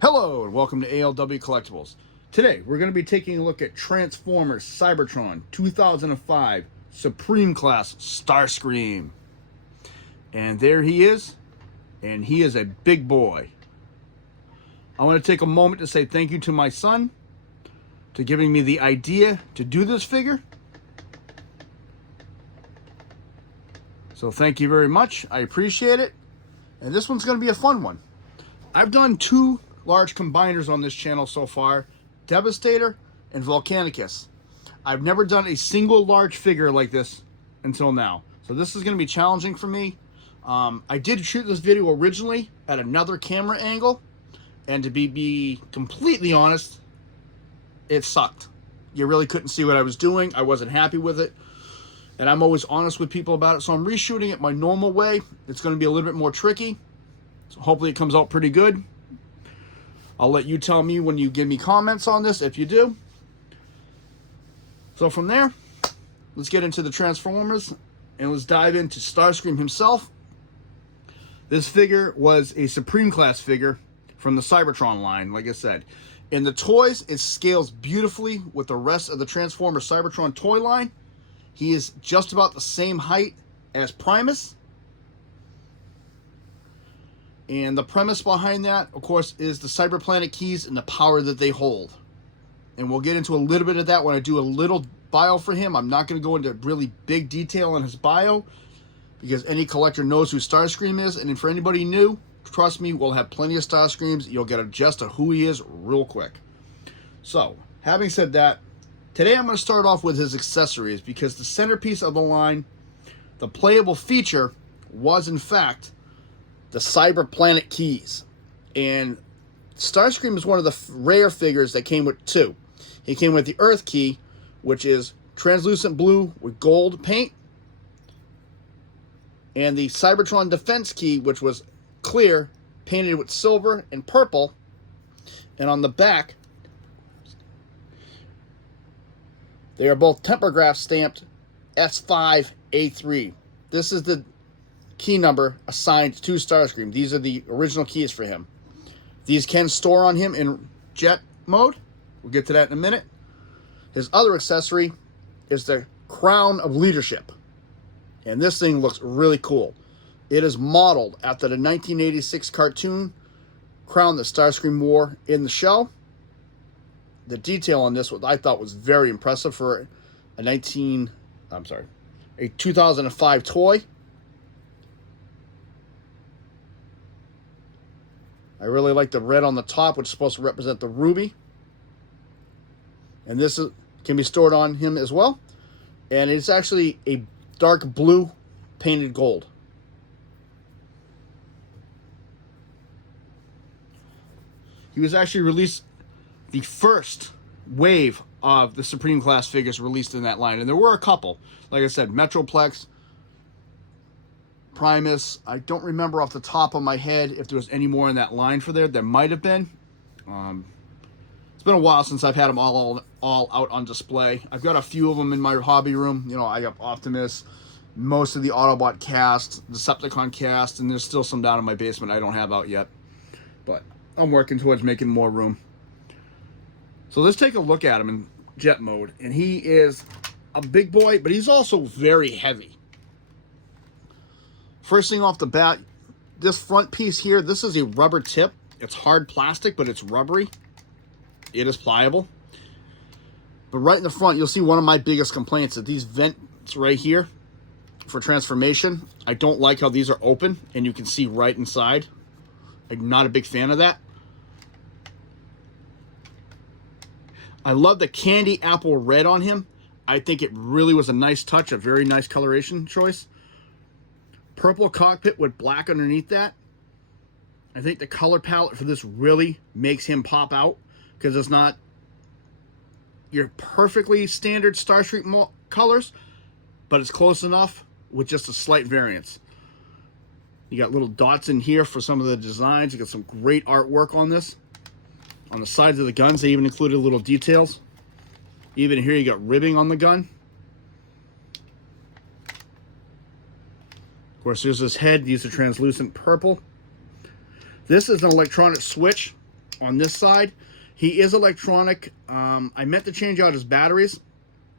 Hello and welcome to ALW Collectibles. Today we're going to be taking a look at Transformers Cybertron 2005 Supreme Class Starscream. And there he is, and he is a big boy. I want to take a moment to say thank you to my son to giving me the idea to do this figure. So thank you very much. I appreciate it. And this one's going to be a fun one. I've done two large combiners on this channel so far, Devastator and Volcanicus. I've never done a single large figure like this until now, so this is going to be challenging for me. I did shoot this video originally at another camera angle, and to be completely honest, it sucked. You really couldn't see what I was doing. I wasn't happy with it, and I'm always honest with people about it, so I'm reshooting it my normal way. It's going to be a little bit more tricky, so hopefully it comes out pretty good. I'll let you tell me when you give me comments on this, if you do. So from there, let's get into the Transformers, and let's dive into Starscream himself. This figure was a Supreme Class figure from the Cybertron line, like I said. In the toys, it scales beautifully with the rest of the Transformers Cybertron toy line. He is just about the same height as Primus. And the premise behind that, of course, is the Cyberplanet keys and the power that they hold. And we'll get into a little bit of that when I do a little bio for him. I'm not going to go into really big detail on his bio, because any collector knows who Starscream is. And for anybody new, trust me, we'll have plenty of Starscreams. You'll get a gist of who he is real quick. So, having said that, today I'm going to start off with his accessories, because the centerpiece of the line, the playable feature, was in fact the Cyberplanet keys. And Starscream is one of the rare figures that came with two. He came with the Earth key, which is translucent blue with gold paint, and the Cybertron defense key, which was clear, painted with silver and purple. And on the back, they are both tempergraph stamped S5A3. This is the key number assigned to Starscream. These are the original keys for him. These can store on him in jet mode. We'll get to that in a minute. His other accessory is the Crown of Leadership. And this thing looks really cool. It is modeled after the 1986 cartoon crown that Starscream wore in the show. The detail on this, what I thought was very impressive for a 2005 toy. I really like the red on the top, which is supposed to represent the ruby. And this can be stored on him as well. And it's actually a dark blue painted gold. He was actually released, the first wave of the Supreme Class figures released in that line. And there were a couple. Like I said, Metroplex, Primus. I don't remember off the top of my head if there was any more in that line for there. There might have been. It's been a while since I've had them all out on display. I've got a few of them in my hobby room. You know, I got Optimus, most of the Autobot cast, Decepticon cast, and there's still some down in my basement I don't have out yet. But I'm working towards making more room. So let's take a look at him in jet mode. And he is a big boy, but he's also very heavy. First thing off the bat, this front piece here, this is a rubber tip. It's hard plastic, but it's rubbery. It is pliable. But right in the front, you'll see one of my biggest complaints that these vents right here for transformation, I don't like how these are open and you can see right inside. I'm not a big fan of that. I love the candy apple red on him. I think it really was a nice touch, a very nice coloration choice. Purple cockpit with black underneath that. I think the color palette for this really makes him pop out, because it's not your perfectly standard Starscream colors, but it's close enough with just a slight variance. You got little dots in here for some of the designs. You got some great artwork on this. On the sides of the guns, they even included little details. Even here, you got ribbing on the gun. Of course, there's his head. These are translucent purple. This is an electronic switch on this side. He is electronic. I meant to change out his batteries.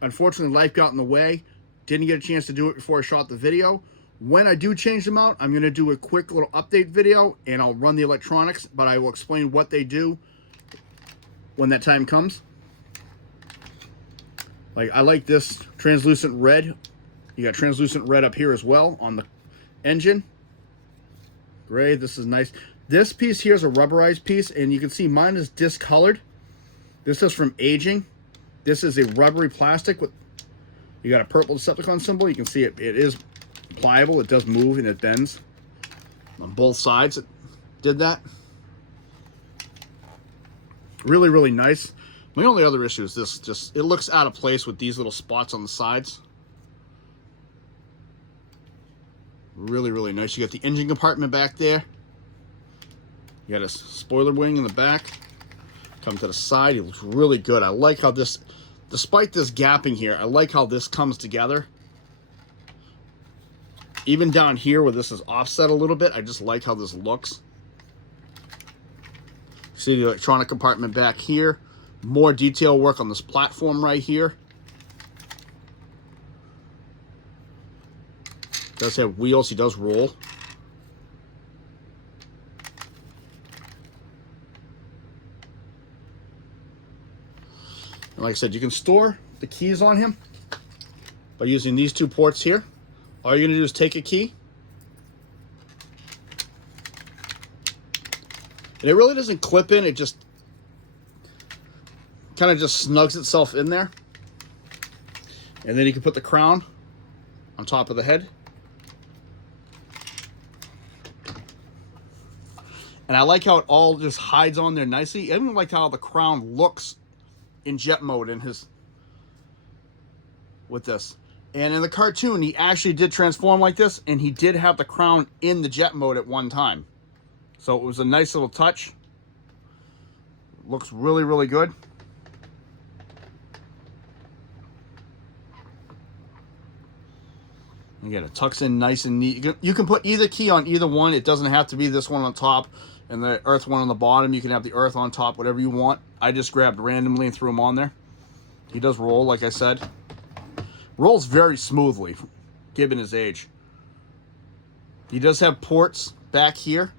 Unfortunately, life got in the way. Didn't get a chance to do it before I shot the video. When I do change them out, I'm going to do a quick little update video, and I'll run the electronics, but I will explain what they do when that time comes. Like, I like this translucent red. You got translucent red up here as well on the engine. Gray, this is nice. This piece here is a rubberized piece, and you can see mine is discolored. This is from aging. This is a rubbery plastic with, you got a purple Decepticon symbol. You can see it is pliable. It does move and it bends. On both sides it did that. Really, really nice. My only other issue is this, just, it looks out of place with these little spots on the sides. Really, really nice. You got the engine compartment back there. You got a spoiler wing in the back. Come to the side. It looks really good. I like how this, despite this gapping here, I like how this comes together. Even down here where this is offset a little bit, I just like how this looks. See the electronic compartment back here. More detail work on this platform right here. Does have wheels. He does roll. And like I said, you can store the keys on him by using these two ports here. All you're going to do is take a key. And it really doesn't clip in. It just kind of just snugs itself in there. And then you can put the crown on top of the head. And I like how it all just hides on there nicely. I even like how the crown looks in jet mode in his, with this. And in the cartoon, he actually did transform like this, and he did have the crown in the jet mode at one time. So it was a nice little touch. Looks really, really good. Again, it tucks in nice and neat. You can put either key on either one. It doesn't have to be this one on top and the earth one on the bottom. You can have the earth on top, whatever you want. I just grabbed randomly and threw them on there. He does roll, like I said. Rolls very smoothly, given his age. He does have ports back here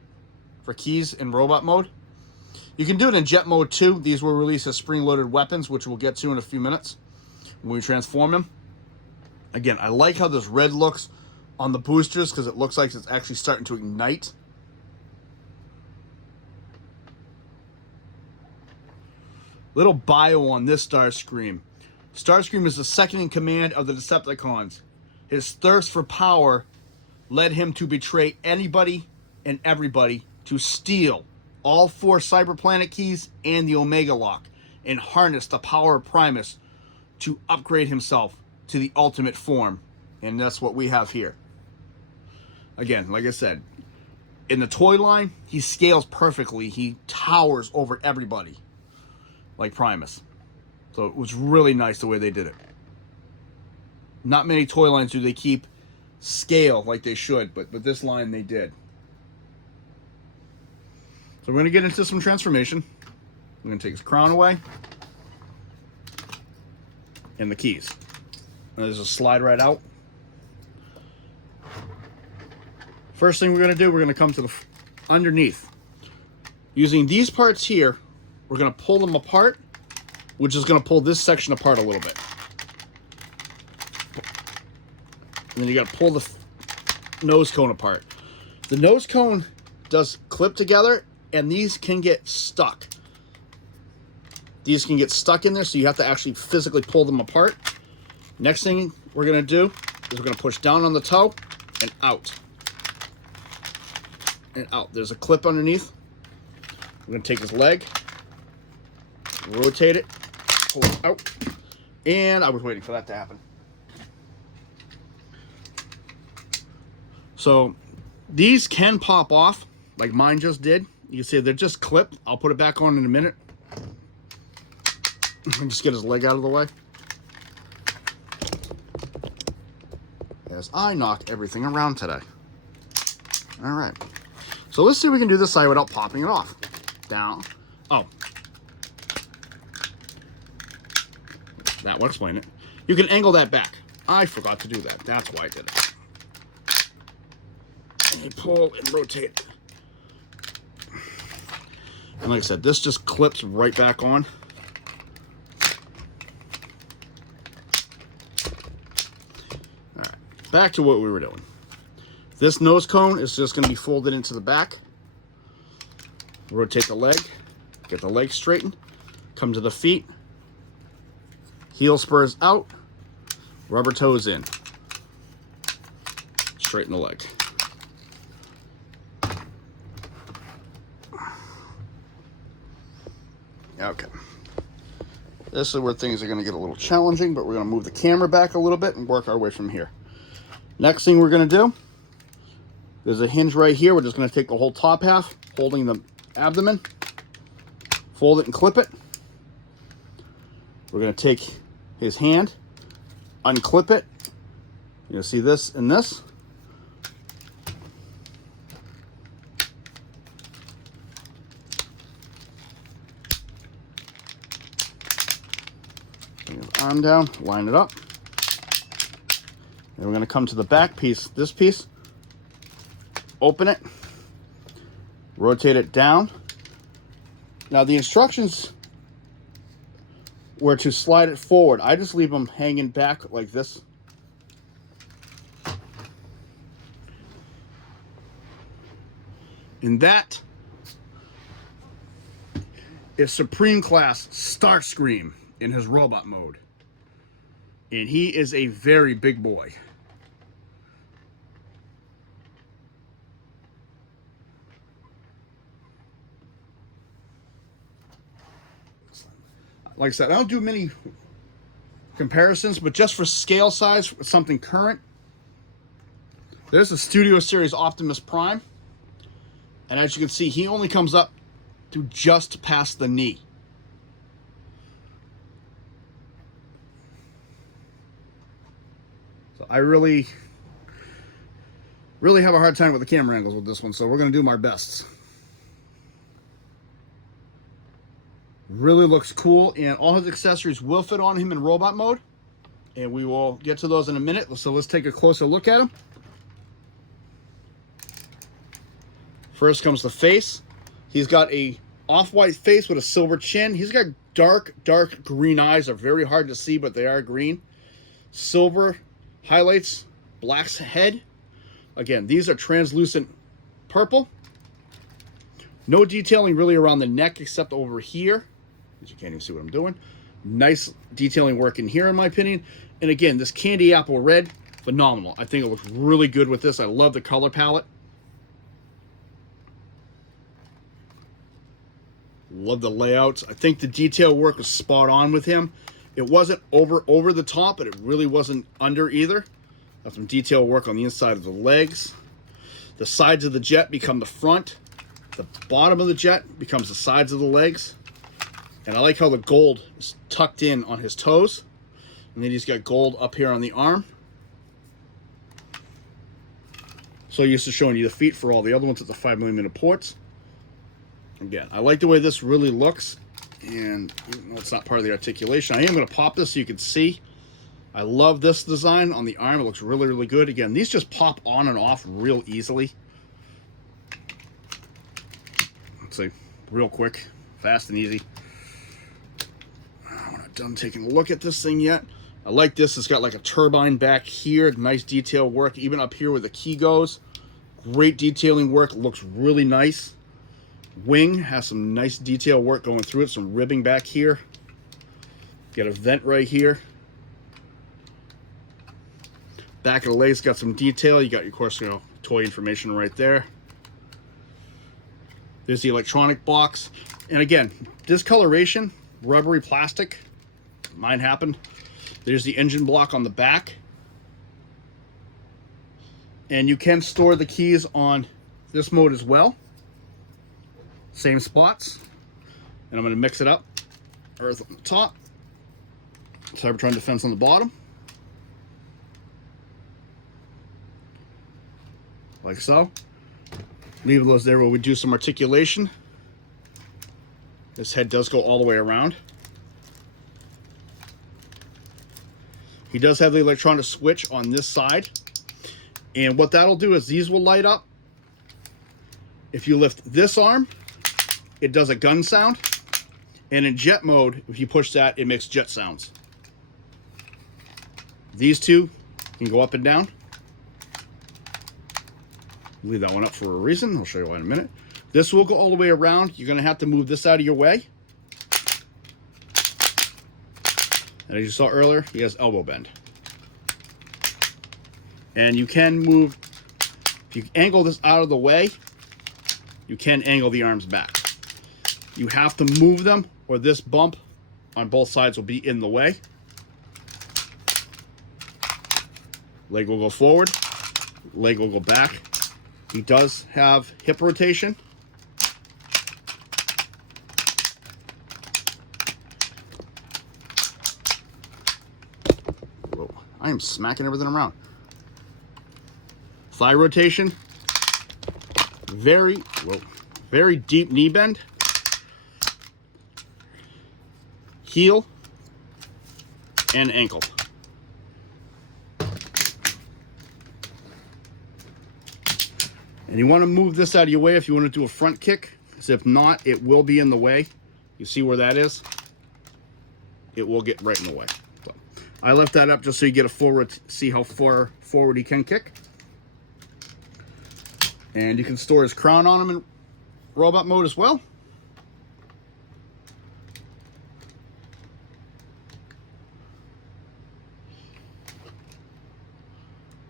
for keys in robot mode. You can do it in jet mode too. These will release as spring-loaded weapons, which we'll get to in a few minutes when we transform him. Again, I like how this red looks on the boosters because it looks like it's actually starting to ignite. Little bio on this Starscream. Starscream is the second in command of the Decepticons. His thirst for power led him to betray anybody and everybody to steal all 4 Cyberplanet keys and the Omega Lock and harness the power of Primus to upgrade himself to the ultimate form. And that's what we have here. Again, like I said, in the toy line, he scales perfectly. He towers over everybody like Primus. So it was really nice the way they did it. Not many toy lines do they keep scale like they should, but this line they did. So we're going to get into some transformation. We're going to take his crown away. And the keys. And there's a slide right out. First thing we're going to do, we're going to come to the underneath. Using these parts here, we're going to pull them apart, which is going to pull this section apart a little bit. And then you got to pull the nose cone apart. The nose cone does clip together, and these can get stuck. These can get stuck in there, so you have to actually physically pull them apart. Next thing we're going to do is we're going to push down on the toe and out. And out. There's a clip underneath. We're going to take his leg, rotate it, pull it out, and I was waiting for that to happen. So these can pop off like mine just did. You can see they're just clipped. I'll put it back on in a minute. Just get his leg out of the way as I knock everything around today. All right, so let's see if we can do this side without popping it off. Down, Oh, that will explain it. You can angle that back. I forgot to do that. That's why I did it. And you pull and rotate. And like I said, this just clips right back on. All right, back to what we were doing. This nose cone is just going to be folded into the back. Rotate the leg, get the leg straightened, come to the feet, heel spurs out, rubber toes in, straighten the leg. Okay. This is where things are going to get a little challenging, but we're going to move the camera back a little bit and work our way from here. Next thing we're going to do, there's a hinge right here. We're just going to take the whole top half, holding the abdomen, fold it and clip it. We're going to take his hand, unclip it. You'll see this and this. Bring his arm down, line it up. Then we're going to come to the back piece, this piece, open it, rotate it down. Now the instructions were to slide it forward. I just leave them hanging back like this. And that is Supreme Class Starscream in his robot mode. And he is a very big boy. Like I said, I don't do many comparisons, but just for scale size, something current, there's a Studio Series Optimus Prime. And as you can see, he only comes up to just past the knee. So I really have a hard time with the camera angles with this one, so we're going to do our best. Really looks cool, and all his accessories will fit on him in robot mode, and we will get to those in a minute. So let's take a closer look at him. First comes the face. He's got a off-white face with a silver chin. He's got dark green eyes. They're very hard to see, but they are green. Silver highlights, black's head. Again, these are translucent purple. No detailing really around the neck except over here. You can't even see what I'm doing. Nice detailing work in here, in my opinion. And again, this candy apple red, phenomenal. I think it looks really good with this. I love the color palette. Love the layouts. I think the detail work was spot on with him. It wasn't over the top, but it really wasn't under either. Got some detail work on the inside of the legs. The sides of the jet become the front. The bottom of the jet becomes the sides of the legs. And I like how the gold is tucked in on his toes. And then he's got gold up here on the arm. So used to showing you the feet for all the other ones at the 5mm ports. Again, I like the way this really looks. And even though it's not part of the articulation, I am going to pop this so you can see. I love this design on the arm. It looks really good. Again, these just pop on and off real easily. Let's see, real quick, fast and easy. I'm not done taking a look at this thing yet. I like this. It's got like a turbine back here. Nice detail work, even up here where the key goes. Great detailing work. Looks really nice. Wing has some nice detail work going through it. Some ribbing back here. Got a vent right here. Back of the legs got some detail. You got your, of course, toy information right there. There's the electronic box. And again, discoloration, rubbery plastic. Mine happened. There's the engine block on the back. And you can store the keys on this mode as well. Same spots. And I'm going to mix it up. Earth on the top. Cybertron Defense on the bottom. Like so. Leave those there while we do some articulation. This head does go all the way around. He does have the electronic switch on this side. And what that'll do is these will light up. If you lift this arm, it does a gun sound. And in jet mode, if you push that, it makes jet sounds. These two can go up and down. Leave that one up for a reason. I'll show you why in a minute. This will go all the way around. You're going to have to move this out of your way. And as you saw earlier, he has elbow bend. And you can move, if you angle this out of the way, you can angle the arms back. You have to move them or this bump on both sides will be in the way. Leg will go forward, leg will go back. He does have hip rotation. Whoa, I am smacking everything around. Thigh rotation. Very deep knee bend. Heel and ankle. And you want to move this out of your way if you want to do a front kick, because if not, it will be in the way. You see where that is? It will get right in the way. So I left that up just so you get a forward, see how far forward he can kick. And you can store his crown on him in robot mode as well.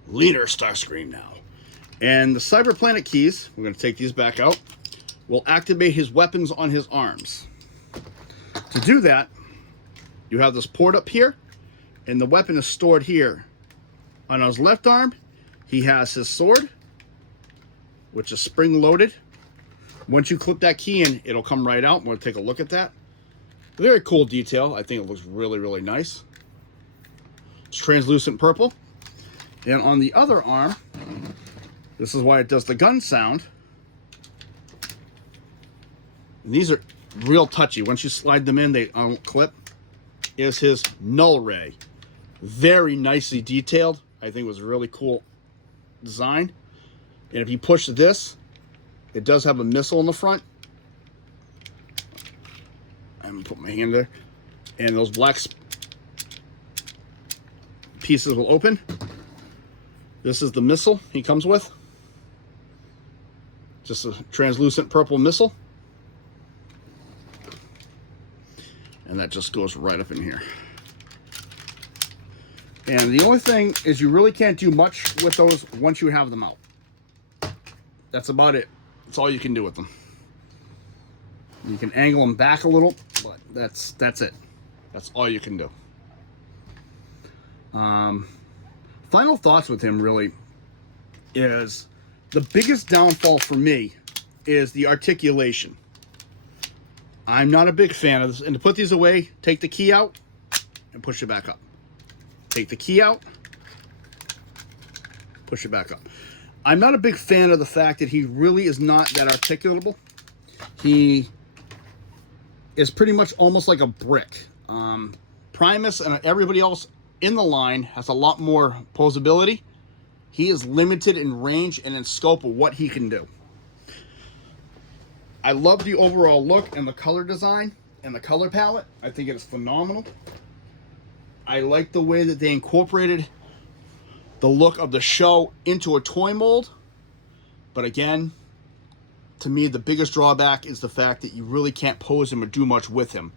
Leader Starscream now. And the Cyberplanet keys, we're going to take these back out, will activate his weapons on his arms. To do that, you have this port up here, and the weapon is stored here. On his left arm, he has his sword, which is spring-loaded. Once you clip that key in, it'll come right out. We'll take a look at that. Very cool detail. I think it looks really, really nice. It's translucent purple. And on the other arm, this is why it does the gun sound. And these are real touchy. Once you slide them in, they unclip. Is his null ray. Very nicely detailed. I think it was a really cool design. And if you push this, it does have a missile in the front. I'm going to put my hand there. And those black pieces will open. This is the missile he comes with. Just a translucent purple missile. And that just goes right up in here. And the only thing is you really can't do much with those once you have them out. That's about it. That's all you can do with them. You can angle them back a little, but that's it. That's all you can do. Final thoughts with him really is the biggest downfall for me is the articulation. I'm not a big fan of this. And to put these away, take the key out and push it back up. Take the key out, push it back up. I'm not a big fan of the fact that he really is not that articulable. He is pretty much almost like a brick. Primus and everybody else in the line has a lot more posability. He is limited in range and in scope of what he can do. I love the overall look and the color design and the color palette. I think it is phenomenal. I like the way that they incorporated the look of the show into a toy mold. But again, to me, the biggest drawback is the fact that you really can't pose him or do much with him.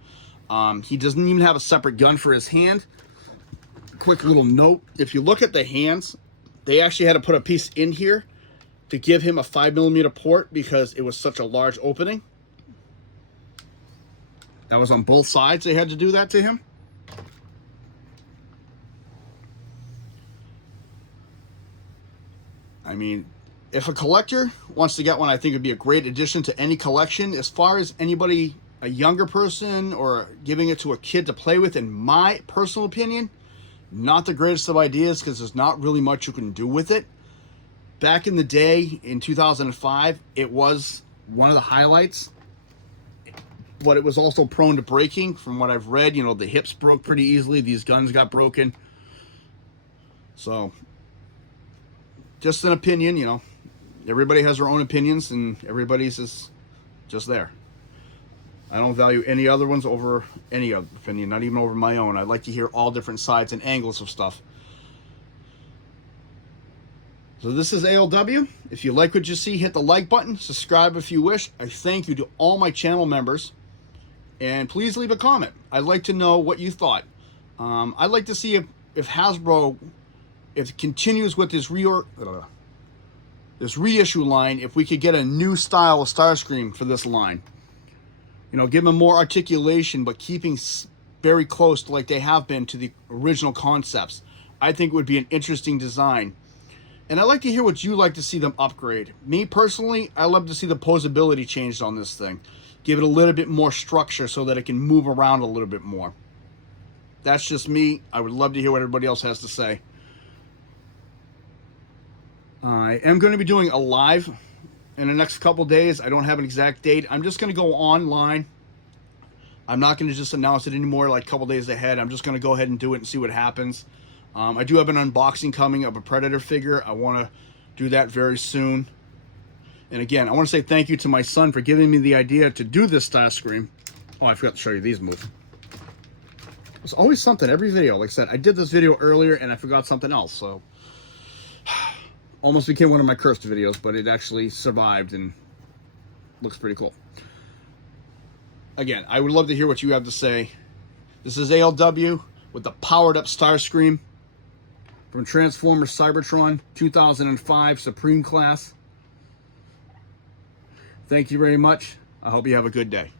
He doesn't even have a separate gun for his hand. Quick little note, if you look at the hands, they actually had to put a piece in here to give him a 5mm port because it was such a large opening. That was on both sides. They had to do that to him. I mean, if a collector wants to get one, I think it'd be a great addition to any collection. As far as anybody, a younger person, or giving it to a kid to play with, in my personal opinion, not the greatest of ideas because there's not really much you can do with it. Back in the day, in 2005, it was one of the highlights. but it was also prone to breaking from what I've read. You know, the hips broke pretty easily. These guns got broken. So, just an opinion, you know. Everybody has their own opinions, and everybody's is just there. I don't value any other ones over any other opinion, not even over my own. I like to hear all different sides and angles of stuff. So this is ALW. If you like what you see, hit the like button, subscribe if you wish. I thank you to all my channel members. And please leave a comment. I'd like to know what you thought. I'd like to see if Hasbro, if it continues with this reissue line, if we could get a new style of Starscream for this line. You know, give them more articulation, but keeping very close to like they have been to the original concepts. I think it would be an interesting design. And I'd like to hear what you like to see them upgrade. Me personally, I love to see the posability changed on this thing. Give it a little bit more structure so that it can move around a little bit more. That's just me. I would love to hear what everybody else has to say. I am going to be doing a live in the next couple days. I don't have an exact date. I'm just going to go online. I'm not going to just announce it anymore like a couple days ahead. I'm just going to go ahead and do it and see what happens. I do have an unboxing coming of a Predator figure. I want to do that very soon. And again, I want to say thank you to my son for giving me the idea to do this Starscream. Oh, I forgot to show you these moves. There's always something every video. Like I said, I did this video earlier and I forgot something else. So almost became one of my cursed videos, but it actually survived and looks pretty cool. Again, I would love to hear what you have to say. This is ALW with the powered up Starscream from Transformers Cybertron 2005 Supreme Class. Thank you very much. I hope you have a good day.